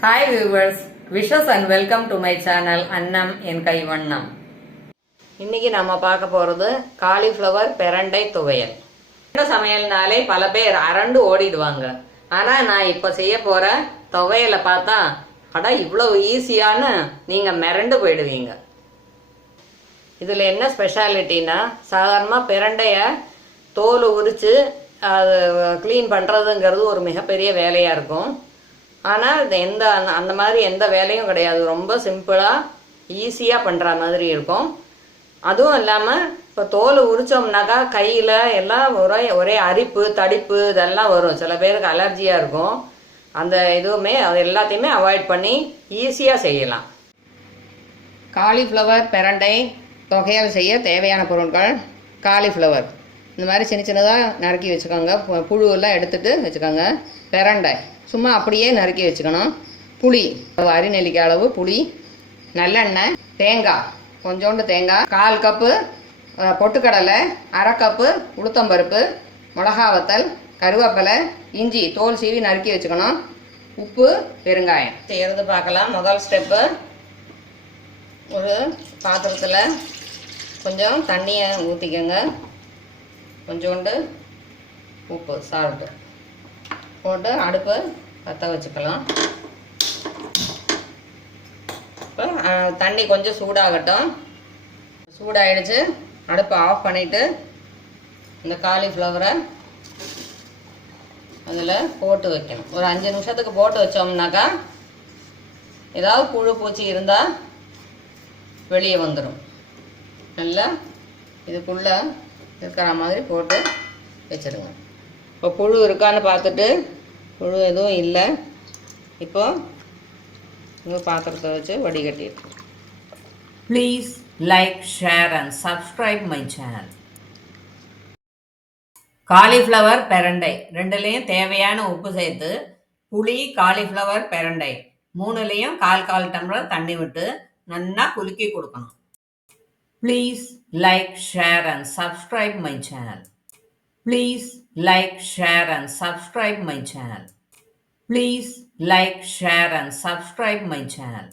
Hi viewers wishes and welcome to my channel அன்னம் என் கைவண்ணம் இன்னைக்கு நம்ம பார்க்க போகிறது காலிஃப்ளவர் பிரண்டை துவையல். இந்த சமையல்னாலே பல பேர் அரண்டு ஓடிடுவாங்க. ஆனால் நான் இப்போ செய்ய போகிற துவையலை பார்த்தா அடா இவ்வளோ ஈஸியான்னு நீங்கள் மிரண்டு போயிடுவீங்க. இதில் என்ன ஸ்பெஷாலிட்டினா சாதாரணமாக பிரண்டைய தோல் உரித்து அது க்ளீன் பண்ணுறதுங்கிறது ஒரு மிகப்பெரிய வேலையாக இருக்கும். ஆனால் இது எந்த அந்த- அந்த மாதிரி எந்த வேலையும் கிடையாது. ரொம்ப சிம்பிளாக ஈஸியாக பண்ணுற மாதிரி இருக்கும். அதுவும் இல்லாமல் இப்போ தோல் உரிச்சோம்னாக்கா கையில் எல்லாம் ஒரே ஒரே அரிப்பு தடிப்பு இதெல்லாம் வரும். சில பேருக்கு அலர்ஜியாக இருக்கும். அந்த இதுவுமே அது எல்லாத்தையுமே அவாய்ட் பண்ணி ஈஸியாக செய்யலாம். காலிஃப்ளவர் பிரண்டை தொகையால் செய்ய தேவையான பொருட்கள் காலிஃப்ளவர் இந்த மாதிரி சின்ன சின்னதாக நறுக்கி வச்சுக்கோங்க. புழுவெல்லாம் எடுத்துகிட்டு வச்சுக்கோங்க. பெரண்டை. சும்மா அப்படியே நறுக்கி வச்சுக்கணும். புளி. அரி நெல்லிக்காய் அளவு புளி நல்லெண்ணெய் தேங்காய். கொஞ்சோண்டு தேங்காய். கால் கப்பு பொட்டுக்கடலை அரை கப்பு உளுத்தம்பருப்பு மிளகா வத்தல் கருவேப்பிலை இஞ்சி தோல் சீவி நறுக்கி வச்சுக்கணும். உப்பு பெருங்காயம். செய்கிறது பார்க்கலாம். முதல் ஸ்டெப்பு ஒரு பாத்திரத்தில் கொஞ்சம் தண்ணியை ஊற்றிக்கோங்க கொஞ்சோண்டு உப்பு சால்ட்டு போட்டு அடுப்பு பற்ற வச்சுக்கலாம். இப்போ தண்ணி கொஞ்சம் சூடாகட்டும். சூடாயிடுச்சு. அடுப்பை ஆஃப் பண்ணிவிட்டு இந்த காலிஃப்ளவரை அதில் போட்டு வைக்கணும். ஒரு அஞ்சு நிமிஷத்துக்கு போட்டு வச்சோம்னாக்கா ஏதாவது புழு பூச்சி இருந்தால் வெளியே வந்துடும் நல்லா இதுக்குள்ளே இருக்கிற மாதிரி போட்டு வச்சிடுங்க இப்போ புழு இருக்கான்னு பார்த்துட்டு புழு எதுவும் இல்லை. இப்போ இந்த பாத்திரத்தை வச்சு வடிகட்டிட்டு please like share and subscribe my channel cauliflower பிரண்டை ரெண்டுலேயும் தேவையான உப்பு சேர்த்து புளி காலிஃப்ளவர் பிரண்டை மூணுலேயும் கால் கால் டம்ளர் தண்ணி விட்டு நல்லா குலுக்கி கொடுக்கணும். Please like share and subscribe my channel please like share and subscribe my channel please like share and subscribe my channel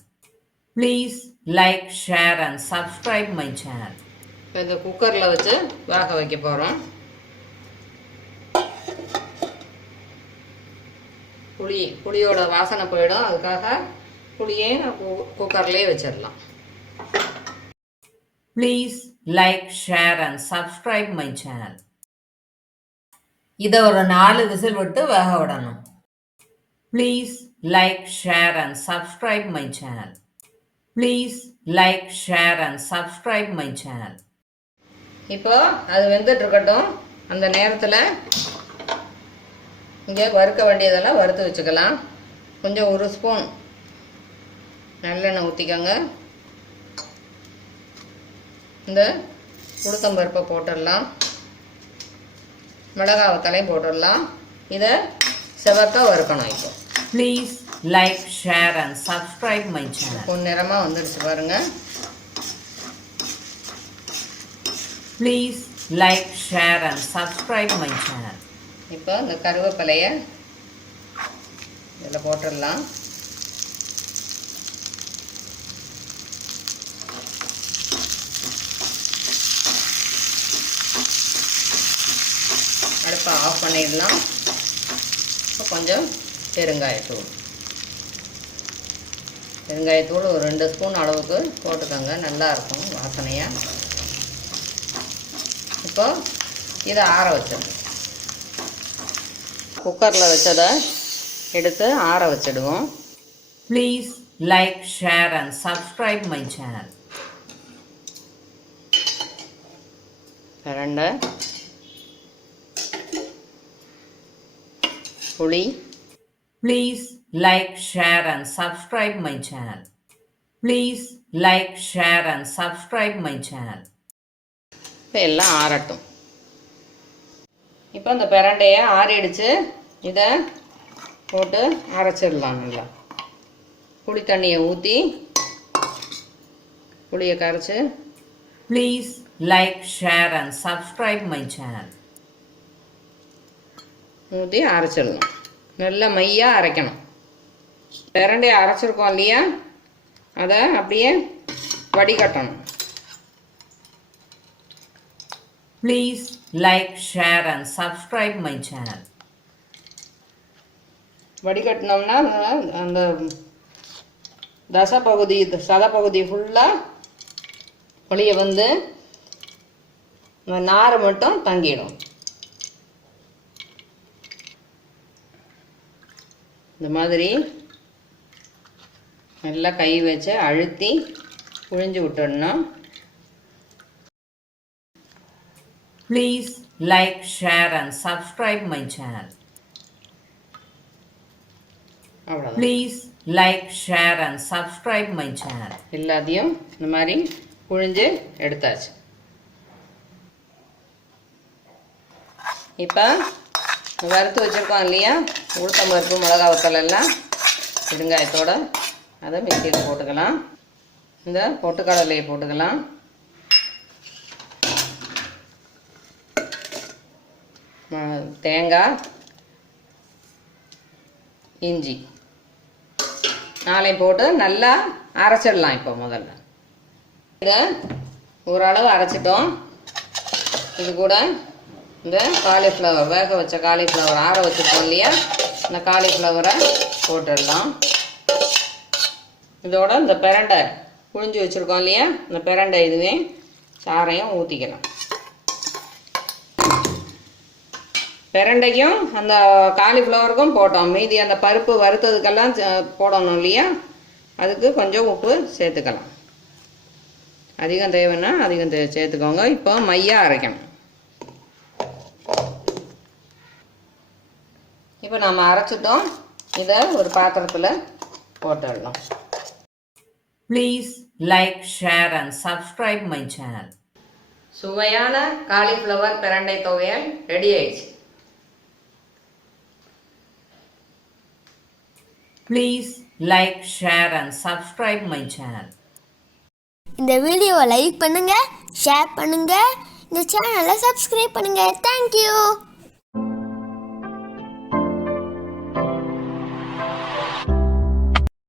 please like share and subscribe my channel இப்போ இந்த குக்கரில் வச்சு வேக வைக்க போகிறோம் புளி புளியோட வாசனை போயிடும். அதுக்காக புளியே குக்கர்லேயே வச்சிடலாம். Please like share and subscribe my channel இதை ஒரு நாலு விசில் விட்டு வேக விடணும். Please like share and subscribe my channel please like share and subscribe my channel இப்போ அது வெந்துட்டு இருக்கட்டும் அந்த நேரத்தில் இங்கே வறுக்க வேண்டியதெல்லாம் வறுத்து வச்சுக்கலாம். கொஞ்சம் ஒரு ஸ்பூன் நல்லெண்ணெய் ஊற்றிக்கோங்க இந்த உளுத்தம்பருப்பை போட்டுடலாம். மிளகா வத்தலையும் போட்டுடலாம். இதை செவக்க வறுக்கணும் இப்போ. Please like share and subscribe my channel பொன்னிறமாக வந்துடுச்சு பாருங்க. Please like share and subscribe my channel இப்போ இந்த கருவேப்பிலையை இதில் போட்டுடலாம் அடுப்பை ஆஃப் பண்ணிடலாம். இப்போ கொஞ்சம் பெருங்காயத்தூள். பெருங்காயத்தூள் ஒரு ரெண்டு ஸ்பூன் அளவுக்கு போட்டுக்கோங்க. நல்லா இருக்கும் வாசனையாக இப்போ இதை ஆற வச்சிடணும். குக்கரில் வச்சதை எடுத்து ஆற வச்சிடுவோம். Please like share and subscribe my channel பிரண்டை புளி please like share and subscribe my channel please like share and subscribe my channel இப்போ எல்லாம் ஆறட்டும். இப்போ இந்த பிரண்டையை ஆறிடுச்சு. இதை போட்டு அரைச்சிடலாம் நல்லா. புளி தண்ணியை ஊற்றி புளியை கரைச்சி. Please like share and subscribe my channel ஊற்றி அரைச்சிடலாம் நல்லா மையாக அரைக்கணும். பிரண்டையை அரைச்சிருக்கோம் இல்லையா? அதை அப்படியே வடிகட்டணும். Please like, share and subscribe my channel. வடிகட்டினோம்னா அந்த- அந்த தசை பகுதி சத பகுதி ஃபுல்லாக வெளியே வந்து நார் மட்டும் தங்கிடும். இந்த மாதிரி நல்லா கை வச்சு அழுத்தி புழிஞ்சு Please like, share and subscribe my channel. அவ்வளோதான் Please like, share and subscribe my channel. எல்லாத்தையும் இந்த மாதிரி புழிஞ்சு எடுத்தாச்சு இப்போ வறுத்து வச்சுருக்கோம் இல்லையா? உளுத்தம் பருப்பு மிளகா வத்தல் எல்லாம் பெருங்காயத்தோடு அதை மிக்சியில் போட்டுக்கலாம். இந்த பொட்டுக்கடலையை போட்டுக்கலாம். தேங்காய் இஞ்சி. நாளையும் போட்டு நல்லா அரைச்சிடலாம் இப்போ முதல்ல. இதை ஓரளவு அரைச்சிட்டோம். இது கூட இந்த காலிஃப்ளவர் வேக வச்ச காலிஃப்ளவர் ஆற வச்சுருக்கோம் இல்லையா? இந்த காலிஃப்ளவரை போட்டுடலாம். இதோட இந்த பிரண்டை புழிஞ்சு வச்சுருக்கோம் இல்லையா? இந்த பிரண்டை இதுவே சாரையும் ஊற்றிக்கலாம் பிரண்டைக்கும் அந்த காலிஃப்ளவருக்கும் போட்டோம். மீதி அந்த பருப்பு வறுத்ததுக்கெல்லாம் போடணும் இல்லையா? அதுக்கு கொஞ்சம் உப்பு சேர்த்துக்கலாம். அதிகம் தேவைன்னா அதிகம் தே சேர்த்துக்கோங்க. இப்போ மையா அரைக்கணும். இப்போ நம்ம அரைச்சிட்டோம். இதை ஒரு பாத்திரத்தில் போட்டுடலாம். Please like, share and subscribe my channel. சுவையான காலிஃப்ளவர் பிரண்டை துவையல் ரெடி ஆயிடுச்சு. Please like, share and subscribe my channel. இந்த வீடியோவை லைக் பண்ணுங்க ஷேர் பண்ணுங்க இந்த சேனலை சப்ஸ்கிரைப் பண்ணுங்க. தேங்க்யூ